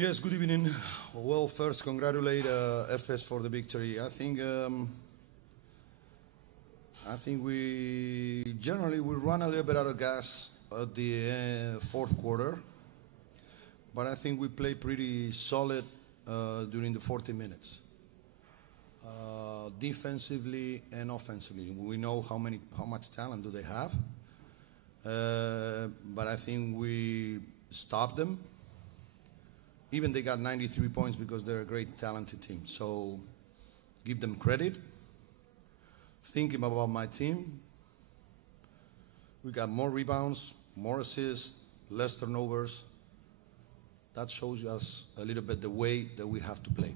Yes, good evening. Well, first, congratulate Efes for the victory. I think we generally run a little bit out of gas at the fourth quarter, but I think we played pretty solid during the 40 minutes, defensively and offensively. We know how much talent do they have, but I think we stopped them. Even they got 93 points because they're a great, talented team. So give them credit. Thinking about my team, we got more rebounds, more assists, less turnovers. That shows us a little bit the way that we have to play.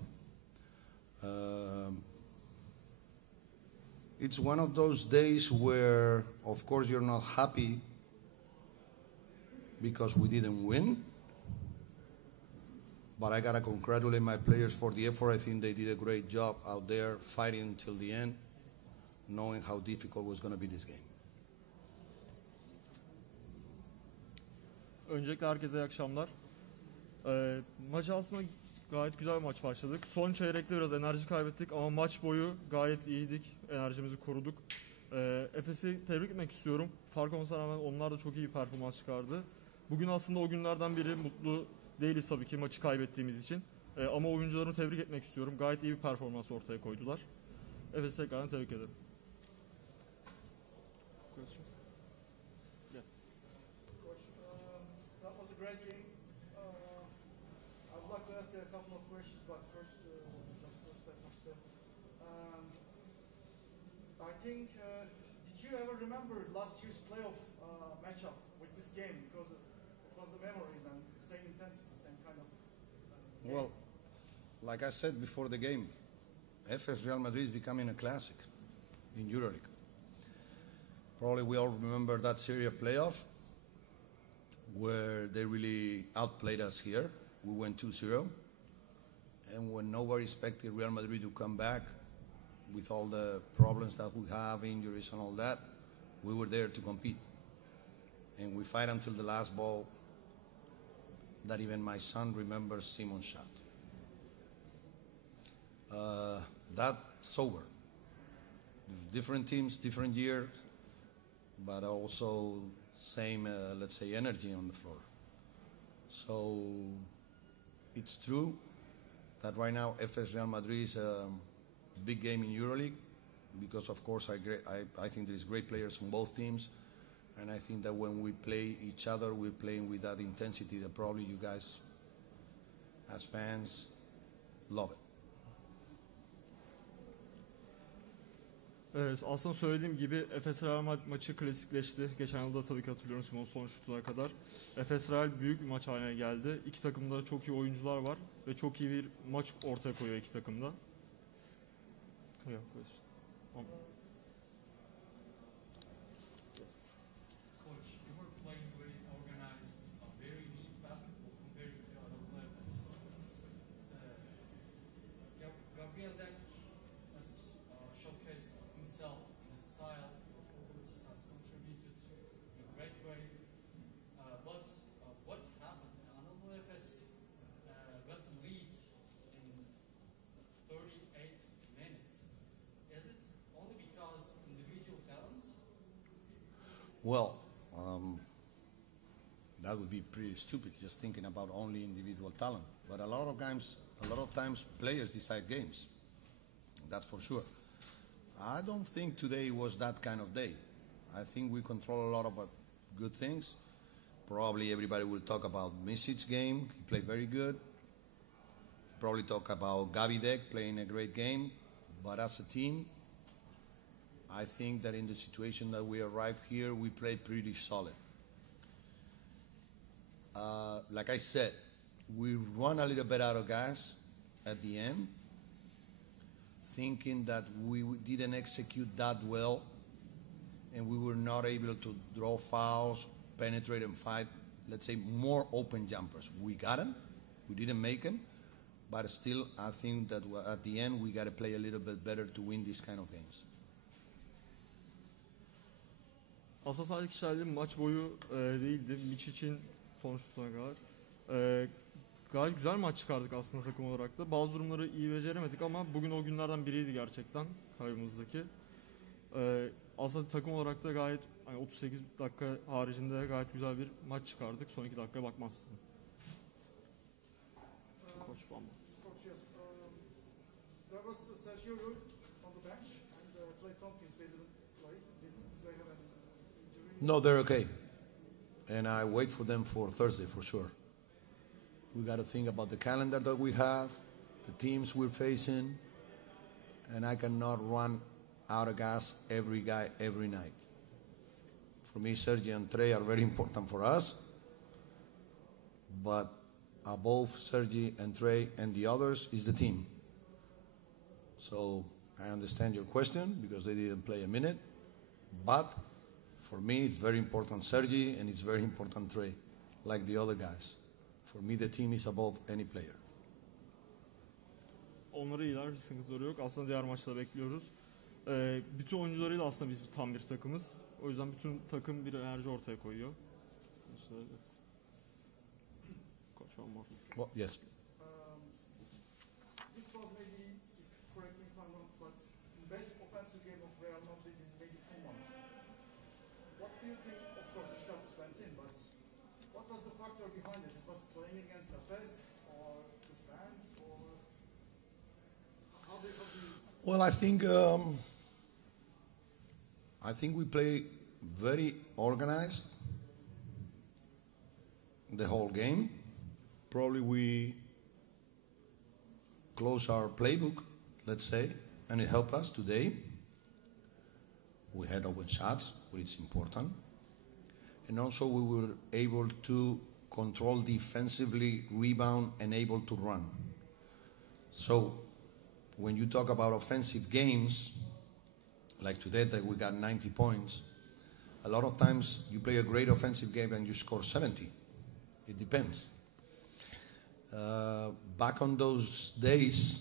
It's one of those days where, of course, you're not happy because we didn't win. But I gotta congratulate my players for the effort. I think they did a great job out there fighting until the end, knowing how difficult was going to be this game. Öncelikle herkese iyi akşamlar. Maç aslında gayet güzel bir maç başladık. Son çeyrekte biraz enerji kaybettik ama maç boyu gayet iyiydik. Enerjimizi koruduk. Efes'i tebrik etmek istiyorum. Fark olmasına rağmen onlar da çok iyi bir performans çıkardı. Bugün aslında o günlerden biri. Mutlu değiliz tabii ki maçı kaybettiğimiz için. Ama oyuncularımı tebrik etmek istiyorum. Gayet iyi bir performans ortaya koydular. Efes'i tekrardan tebrik ederim. That was a great game. I would like to ask you a couple of questions, but first, let's step by step. I think, did you ever remember last year's playoff matchup with this game? Because it was the memories and same intensity, same kind of game. Well, like I said before the game, Efes Real Madrid is becoming a classic in EuroLeague. Probably we all remember that series of playoff where they really outplayed us here. We went 2-0. And when nobody expected Real Madrid to come back with all the problems that we have, injuries and all that, we were there to compete. And we fight until the last ball that even my son remembers Simon's shot. That's over. Different teams, different years, but also same, let's say, energy on the floor. So it's true that right now Efes Real Madrid is a big game in EuroLeague because, of course, I think there is great players on both teams, and I think that when we play each other, we're playing with that intensity that probably you guys, as fans, love it. Evet, aslında söylediğim gibi Efes Real maçı klasikleşti. Geçen yılda tabii ki hatırlıyorum Simon son şutuna kadar. Efes Real büyük bir maç haline geldi. İki takımda da çok iyi oyuncular var ve çok iyi bir maç ortaya koyuyor iki takımda. Well, that would be pretty stupid just thinking about only individual talent. But a lot of times players decide games. That's for sure. I don't think today was that kind of day. I think we control a lot of good things. Probably everybody will talk about Misic's game. He played very good. Probably talk about Gavidek playing a great game. But as a team, I think that in the situation that we arrived here, we played pretty solid. Like I said, we run a little bit out of gas at the end, thinking that we didn't execute that well, and we were not able to draw fouls, penetrate and fight, let's say, more open jumpers. We got them. We didn't make them. But still, I think that at the end, we got to play a little bit better to win these kind of games. Aslında sadece kişilerle maç boyu değildi. Maç için son şutuna kadar. Gayet güzel maç çıkardık aslında takım olarak da. Bazı durumları iyi beceremedik ama bugün o günlerden biriydi gerçekten kaybımızdaki. Aslında takım olarak da gayet hani 38 dakika haricinde gayet güzel bir maç çıkardık. Son 2 dakikaya bakmazsın. Koç falan. Coach, yes. There was Sergio Llull on the bench and Clay Tompkins, they didn't play. Did they have an injury? No, they're okay. And I wait for them for Thursday for sure. We got to think about the calendar that we have, the teams we're facing, and I cannot run out of gas every guy every night. For me, Sergi and Trey are very important for us, but above Sergi and Trey and the others is the team. So I understand your question because they didn't play a minute, but for me it's very important Sergi and it's very important Trey, like the other guys. For me the team is above any player. Onları iyiler, bir sıkıntıları yok. Aslında diğer maçta bekliyoruz. Bütün oyuncularıyla aslında biz tam bir takımız. O yüzden bütün takım bir enerji ortaya koyuyor. İşte, Well, yes. This was maybe, correct me if I'm wrong, but the best offensive game of Real Madrid in maybe 2 months. What do you think? Of course, the shots went in, but what was the factor behind it? It was playing against Efes or the fans, or how did you? Well, I think we play very organized the whole game. Probably we close our playbook, let's say, and it helped us today. We had open shots, which is important. And also we were able to control defensively, rebound, and able to run. So when you talk about offensive games, like today that we got 90 points, a lot of times you play a great offensive game and you score 70. It depends. Back on those days,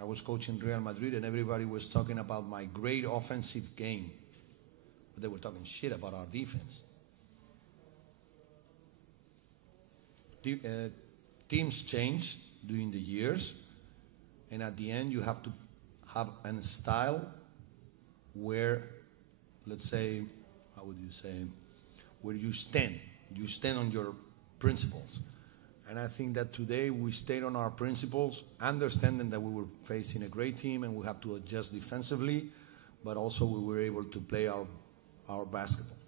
I was coaching Real Madrid and everybody was talking about my great offensive game. But they were talking shit about our defense. Teams change during the years, and at the end you have to have a style where, let's say, how would you say, where you stand on your principles. And I think that today we stayed on our principles, understanding that we were facing a great team and we have to adjust defensively, but also we were able to play our basketball.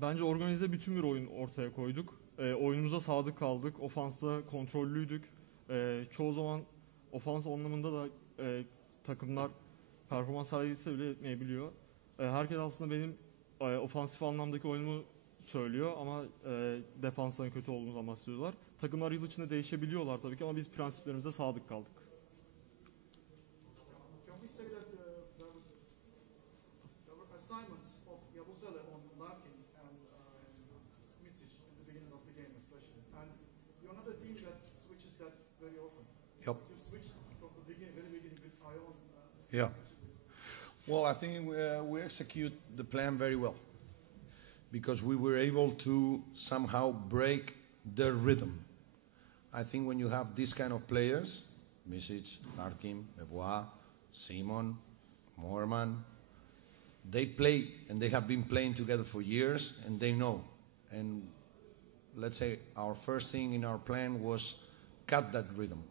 Bence organize bütün bir oyun ortaya koyduk. Oyunumuza sadık kaldık. Ofansta kontrollüydük. Çoğu zaman ofans anlamında da takımlar performans sergilese bile etmeyebiliyor. Herkes aslında benim ofansif anlamdaki oyunumu söylüyor ama defansların kötü olduğundan bahsediyorlar. Takımlar yıl içinde değişebiliyorlar tabii ki ama biz prensiplerimize sadık kaldık. Can we say that there were assignments of Yabusele on Larkin and Mitsic in the beginning of the game especially, and you're not a team that switches that very often. Yep. You switched from the beginning, very beginning with Ion. Yeah. Well, I think we execute the plan very well because we were able to somehow break their rhythm. I think when you have these kind of players, Misic, Larkin, Bebois, Simon, Moorman, they play and they have been playing together for years and they know. And let's say our first thing in our plan was cut that rhythm,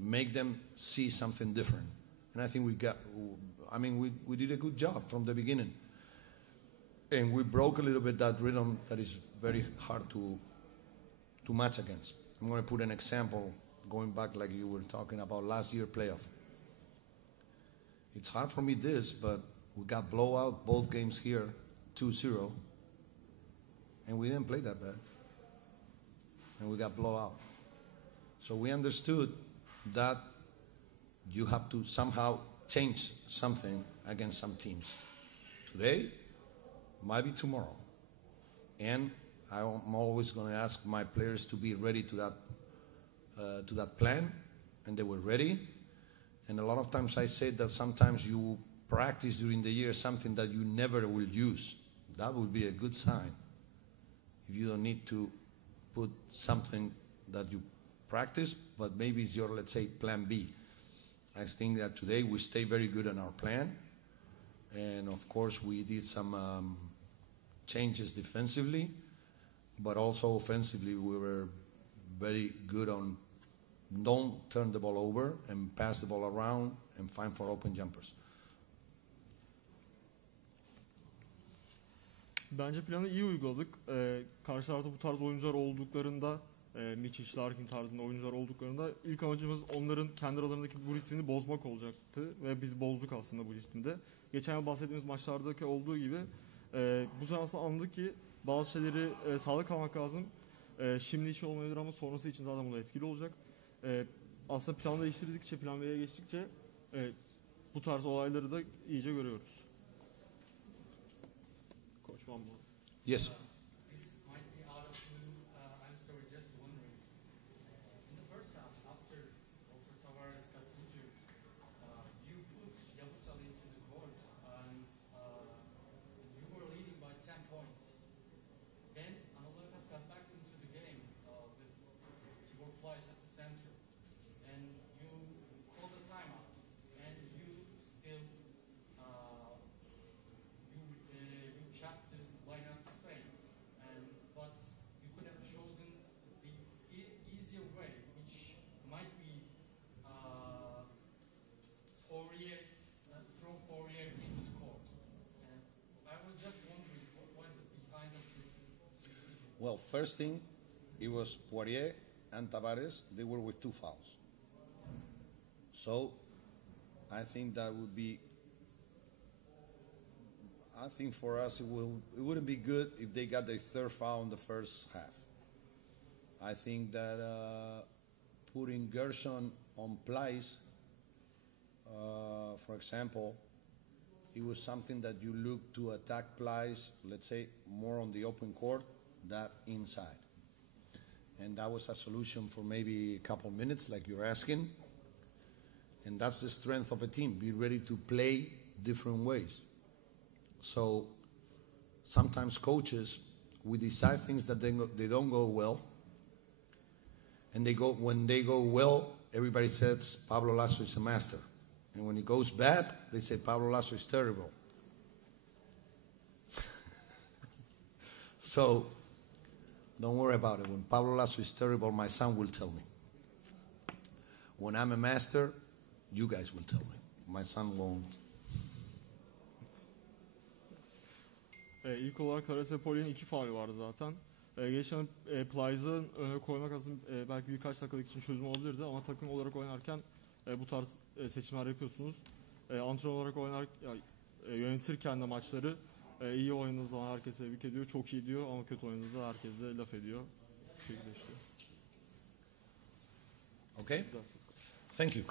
make them see something different. And I think we did a good job from the beginning. And we broke a little bit that rhythm that is very hard to match against. I'm going to put an example going back like you were talking about last year playoff. It's hard for me but we got blowout both games here, 2-0. And we didn't play that bad. And we got blowout. So we understood that you have to somehow change something against some teams. Today, might be tomorrow. And I'm always going to ask my players to be ready to that plan, and they were ready. And a lot of times I say that sometimes you practice during the year something that you never will use. That would be a good sign. if you don't need to put something that you practice, but maybe it's your, let's say, plan B. I think that today we stay very good on our plan. And of course we did some changes defensively, but also offensively we were very good on don't turn the ball over and pass the ball around and find for open jumpers. Bence planı iyi uyguladık. Karşı tarafta bu tarz oyuncular olduklarında, Miçic, Larkin tarzında oyuncular olduklarında ilk amacımız onların kendi aralarındaki bu ritmini bozmak olacaktı ve biz bozduk aslında bu ritminde. Geçen yıl bahsettiğimiz maçlardaki olduğu gibi bu sene aslında anladık ki bazı şeyleri sağlık kalmak lazım. Şimdi için olmayabilir ama sonrası için zaten bu da etkili olacak. Aslında planı değiştirdikçe, plan B'ye geçtikçe bu tarz olayları da iyice görüyoruz. Coach, one more. Yes. This might be out of blue answer, we're just wondering. In the first half, after Tavares got injured, you put Yabusele into the court and you were leading by 10 points. Then Anadolu Efes got back into the game with Tibor Plyce at the center. And you called a timeout. And you still you kept the lineup the same. But you could have chosen the easier way, which might be throw Poirier into the court. And I was just wondering what was behind of this decision. Well, first thing, it was Poirier and Tavares. They were with 2 fouls. So I think that would be, I think for us it wouldn't be good if they got their 3rd foul in the first half. I think that putting Gershon on Plyce, for example, it was something that you look to attack Plyce, let's say, more on the open court than inside. And that was a solution for maybe a couple minutes, like you're asking. And that's the strength of a team. Be ready to play different ways. So sometimes coaches, we decide things that they don't go well. And when they go well, everybody says Pablo Lasso is a master. And when it goes bad, they say Pablo Lasso is terrible. So don't worry about it. When Pablo Lasso is terrible, my son will tell me. When I'm a master, you guys will tell me. My son won't. İlk olarak Talat Öztoprak'ın 2 faulü vardı zaten. Geçen Plyce'ın öne koymak aslında belki birkaç dakikalık için çözüm olabilirdi ama takım olarak oynarken bu tarz seçimler yapıyorsunuz. Antrenör olarak yönetirken de maçları iyi oynadığınız zaman herkes tebrik ediyor, çok iyi diyor ama kötü oynadığınızda herkes de laf ediyor. Bu şekilde işte. Okay? Thank you.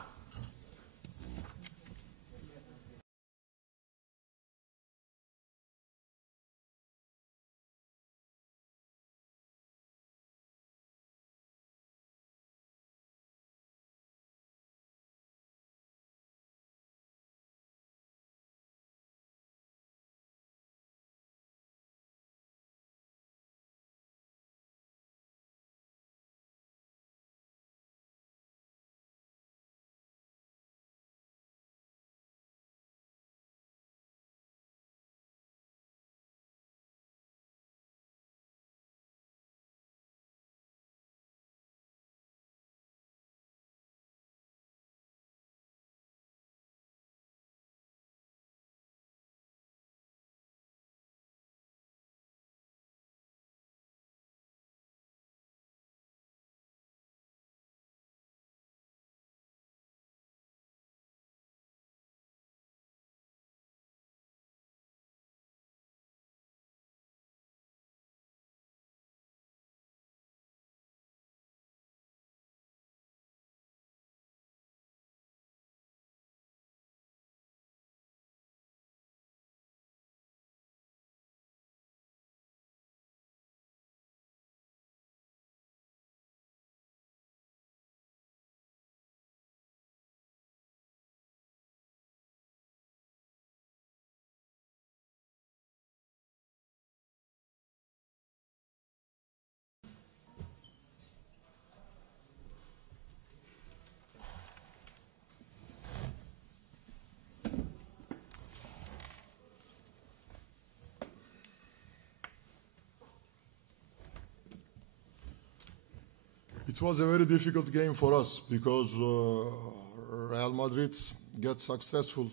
It was a very difficult game for us because Real Madrid got successful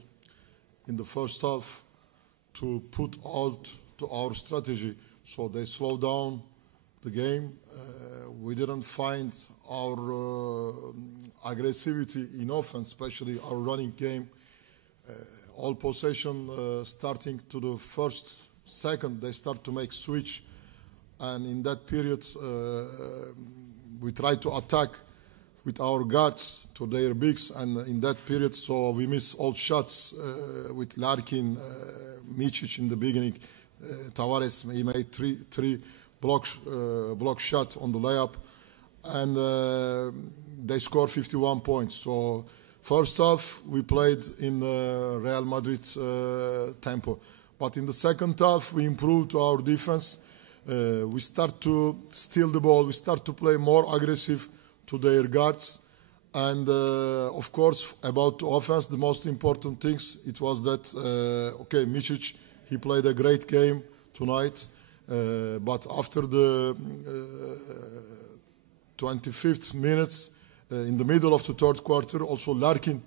in the first half to put out to our strategy. So they slowed down the game. We didn't find our aggressivity in offense, especially our running game. All possession starting to the second, they start to make switch. And in that period, we tried to attack with our guards to their bigs. And in that period, so we missed all shots with Larkin, Micic in the beginning. Tavares, he made three block shot on the layup. And they scored 51 points. So first half, we played in Real Madrid tempo. But in the second half, we improved our defense. We start to steal the ball. We start to play more aggressive to their guards. And, of course, about the offense, the most important things, it was that, Micic, he played a great game tonight. But after the 25th minutes, in the middle of the third quarter, also Larkin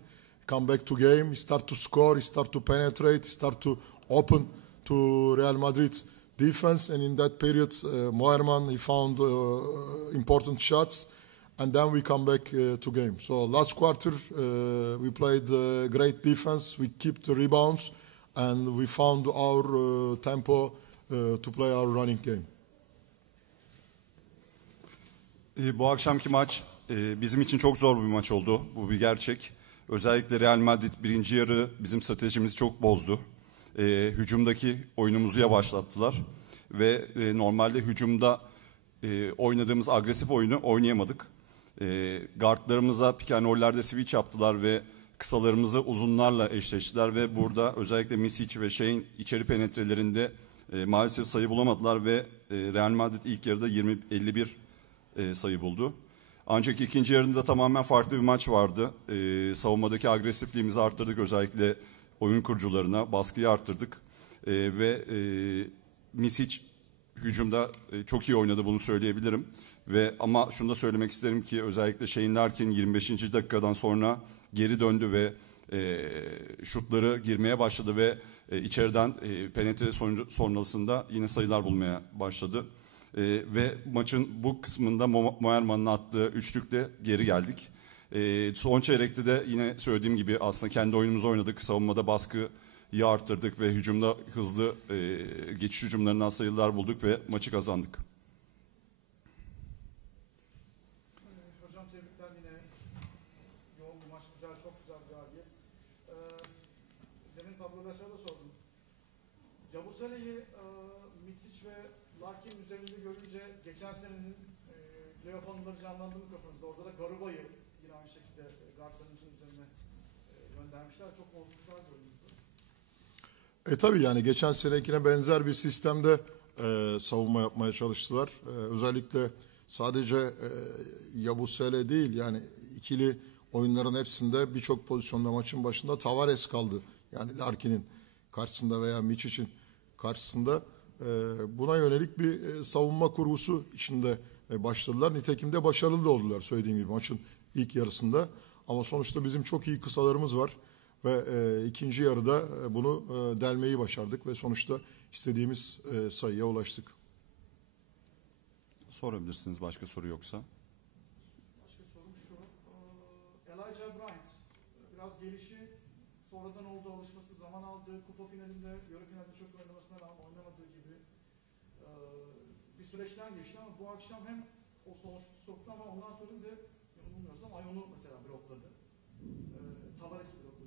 come back to game. He start to score. He start to penetrate. He start to open to Real Madrid defense. And in that period, Moerman, he found important shots. And then we come back to game. So last quarter, we played great defense. We kept the rebounds. And we found our tempo to play our running game. Bu akşamki maç bizim için çok zor bir maç oldu. Bu bir gerçek. Özellikle Real Madrid birinci yarı bizim stratejimizi çok bozdu. Hücumdaki oyunumuzu yavaşlattılar. Ve normalde hücumda oynadığımız agresif oyunu oynayamadık. Guardlarımıza pick and roll'lerde switch yaptılar ve kısalarımızı uzunlarla eşleştiler. Ve burada özellikle Micic ve Şeyin içeri penetrelerinde maalesef sayı bulamadılar ve Real Madrid ilk yarıda 51 sayı buldu. Ancak ikinci yarında tamamen farklı bir maç vardı. Savunmadaki agresifliğimizi arttırdık, özellikle oyun kurucularına baskıyı arttırdık. Ve Micic hücumda çok iyi oynadı, bunu söyleyebilirim. Ama şunu da söylemek isterim ki özellikle Shane Larkin 25. dakikadan sonra geri döndü ve şutları girmeye başladı ve içeriden penetre sonrasında yine sayılar bulmaya başladı. Ve maçın bu kısmında Moerman'ın attığı üçlükle geri geldik. Son çeyrekte de yine söylediğim gibi aslında kendi oyunumuzu oynadık. Savunmada baskıyı arttırdık ve hücumda hızlı geçiş hücumlarından sayılar bulduk ve maçı kazandık. Hocam tebrikler, yine yoğun bir maç, güzel, çok güzel bir galibiyet. Demin Pablo Lasar'a da sordum. Yabusele'yi Micic ve Larkin üzerinde görünce geçen senenin playoff anıları canlandı mı kafanızda? Orada da Garuba'yı yine aynı şekilde guardlarımızın üzerine göndermişler. Çok bozmuşlar görünüyordu. Tabii yani geçen senekine benzer bir sistemde savunma yapmaya çalıştılar. Özellikle sadece Yabusele değil, yani ikili oyunların hepsinde birçok pozisyonda maçın başında Tavares kaldı. Yani Larkin'in karşısında veya Micic'in karşısında buna yönelik bir savunma kurgusu içinde başladılar. Nitekim de başarılı da oldular söylediğim gibi maçın ilk yarısında. Ama sonuçta bizim çok iyi kısalarımız var ve ikinci yarıda bunu delmeyi başardık ve sonuçta istediğimiz sayıya ulaştık. Sorabilirsiniz başka soru yoksa. Başka sorum şu. Elijah Bryant biraz gelişi sonradan oldu, alışması zaman aldı. Kupa finalinde, yarı finalde çok oynamasına rağmen oynamadığı gibi bir süreçten geçti ama bu akşam hem o sonuçta soktu ama ondan sonra da yanılmıyorsam Ayon'u mesela blokladı. Tavares'i blokladı.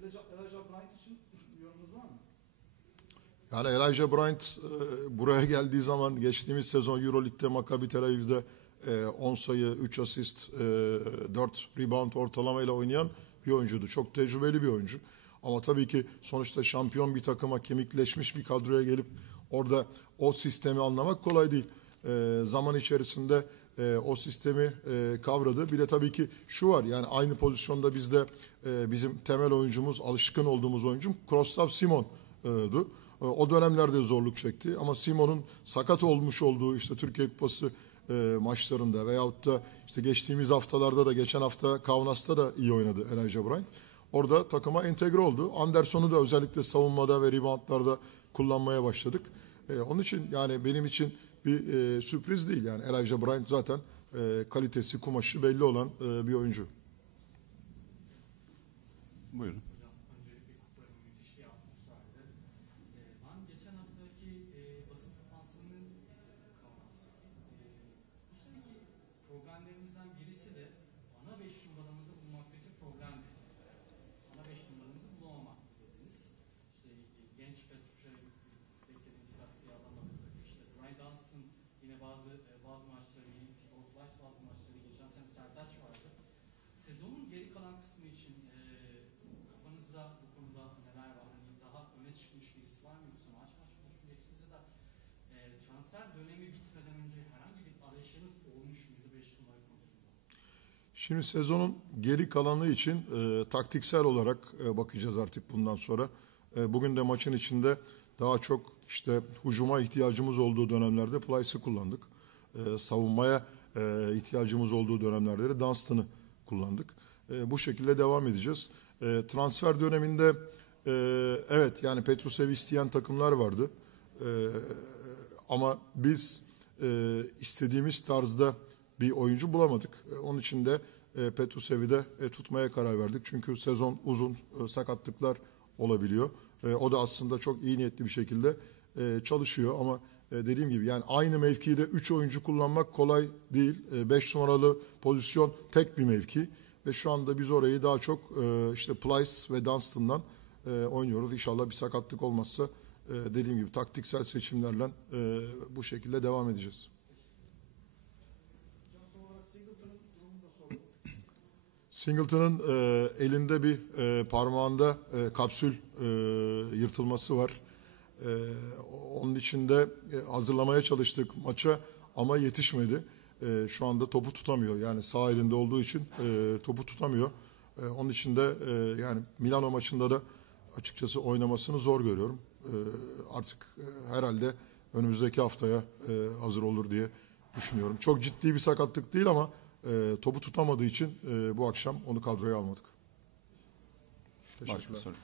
Elijah Bryant için yorumunuz var mı? Yani Elijah Bryant buraya geldiği zaman geçtiğimiz sezon Euroleague'de Maccabi Tel Aviv'de 10 sayı, 3 asist, 4 rebound ortalamayla oynayan bir oyuncuydu. Çok tecrübeli bir oyuncu. Ama tabii ki sonuçta şampiyon bir takıma, kemikleşmiş bir kadroya gelip orada o sistemi anlamak kolay değil. Zaman içerisinde o sistemi kavradı. Bir de tabii ki şu var, yani aynı pozisyonda bizde bizim temel oyuncumuz, alışkın olduğumuz oyuncum Krostav Simon'du. O dönemlerde zorluk çekti. Ama Simon'un sakat olmuş olduğu işte Türkiye Kupası maçlarında veyahut da işte geçtiğimiz haftalarda da geçen hafta Kaunas'ta da iyi oynadı Elijah Bryant. Orada takıma entegre oldu. Anderson'u da özellikle savunmada ve reboundlarda kullanmaya başladık. Onun için yani benim için bir sürpriz değil. Yani Elijah Bryant zaten kalitesi, kumaşı belli olan bir oyuncu. Buyurun. Hocam öncelikle kutlarım, müthiş bir atmosferdi. Ben geçen haftaki basın toplantısını izledim Kaunas'taki. Bu seneki problemlerimizden birisi de ana 5 numaramızı bulmaktaki problemdi. Ana 5 numaramızı bulamamak dediniz. İşte genç Petrus'e beklediğimiz katkıyı alamadık. İşte Brian Dunstan yine bazı maçları iyi, Tibor Plyce bazı maçları geçen sene Sertaç vardı. Sezonun geri kalan kısmı için kafanızda bu konuda neler var? Hani daha öne çıkmış birisi var mı, yoksa maç konuşmayacaksınız ya da transfer dönemi bitmeden önce herhangi bir arayışınız olmuş muydu 5 numara konusunda? Şimdi sezonun geri kalanı için taktiksel olarak bakacağız artık bundan sonra. Bugün de maçın içinde daha çok işte hücuma ihtiyacımız olduğu dönemlerde Plyce'ı kullandık. Savunmaya ihtiyacımız olduğu dönemlerde de Dunstan'ı kullandık. Bu şekilde devam edeceğiz. Transfer döneminde evet yani Petrusev'i isteyen takımlar vardı. Ama biz istediğimiz tarzda bir oyuncu bulamadık. Onun için de Petrusev'i de tutmaya karar verdik. Çünkü sezon uzun, sakatlıklar olabiliyor. O da aslında çok iyi niyetli bir şekilde çalışıyor ama dediğim gibi yani aynı mevkide 3 oyuncu kullanmak kolay değil. 5 numaralı pozisyon tek bir mevki ve şu anda biz orayı daha çok işte Plyce ve Dunstan'dan oynuyoruz. İnşallah bir sakatlık olmazsa dediğim gibi taktiksel seçimlerle bu şekilde devam edeceğiz. Son olarak Singleton'ın durumunu da soralım. Singleton'ın elinde bir parmağında kapsül yırtılması var. Onun için de hazırlamaya çalıştık maça ama yetişmedi. Şu anda topu tutamıyor. Yani sağ elinde olduğu için topu tutamıyor. Onun için de yani Milano maçında da açıkçası oynamasını zor görüyorum. Artık herhalde önümüzdeki haftaya hazır olur diye düşünüyorum. Çok ciddi bir sakatlık değil ama topu tutamadığı için bu akşam onu kadroya almadık. Teşekkürler. Başka soru.